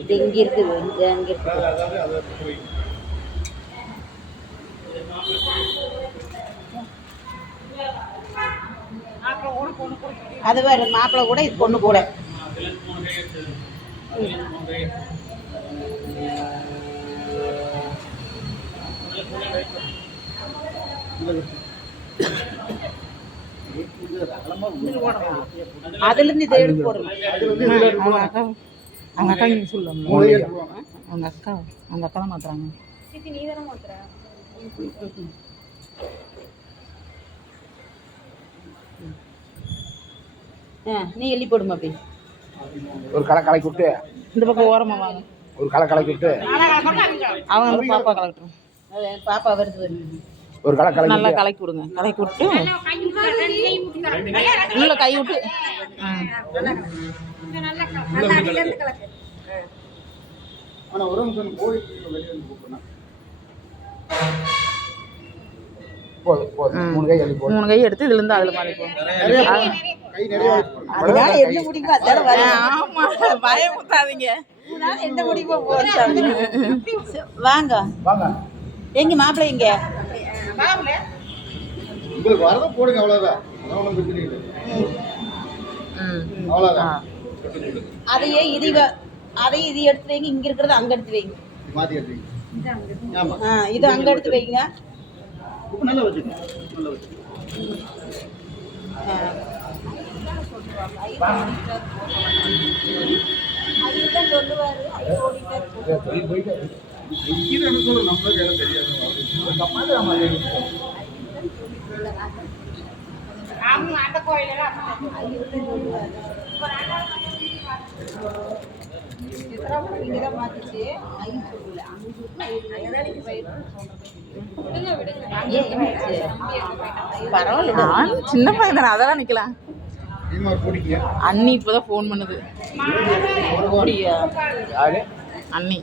இது இங்க இருக்குது, இங்க இருக்குது. அது வேறு மாப்பிள்ளை கூட, இது பொண்ணு கூட. அதுல இருந்து இதை எடுத்து போடணும். அவங்க அக்கா இங்கே சொல்லுவாங்க. அவங்க அக்கா தான் மாத்துறாங்க. நீ தானே மாத்துற? நீ எள்ளி போடுமா அப்படி ஒரு கலக்கி விட்டு இந்த பக்கம் ஓரமா வாங்க. ஒரு கலக்கி விட்டு அவங்க வந்து பாப்பா கலக்கட்டும். பாப்பா வருது. ஒரு கலக்கி நல்லா கலக்கி விடுங்க. கலக்கி விட்டு உள்ள கை விட்டு மூணு கை எடுத்து இதுல இருந்து அதுல மாதிரி என்ன முடியுமோ அதான. ஆமா, பயமுத்தாதீங்க. என்ன முடியுமோ வாங்க வாங்க. எங்க மாப்பிள்ளை எங்க? உங்களுக்கு வரத போடுங்க, அவ்வளவுதான். அவ்வளவுதான். அதையே இது எடுத்து வைங்க. இங்க இருக்கிறது அங்க எடுத்து வைங்க. மாத்தி எடுத்துங்க. ஆமா, இது அங்க எடுத்து வைங்க. நல்லா வச்சுக்கோங்க. நல்லா வச்சுக்கோங்க. பரவாயில்ல, சின்ன பையன் தானே, அதெல்லாம் நிக்கலாம். அண்ணி இப்பதான் போன் பண்ணுது. அண்ணி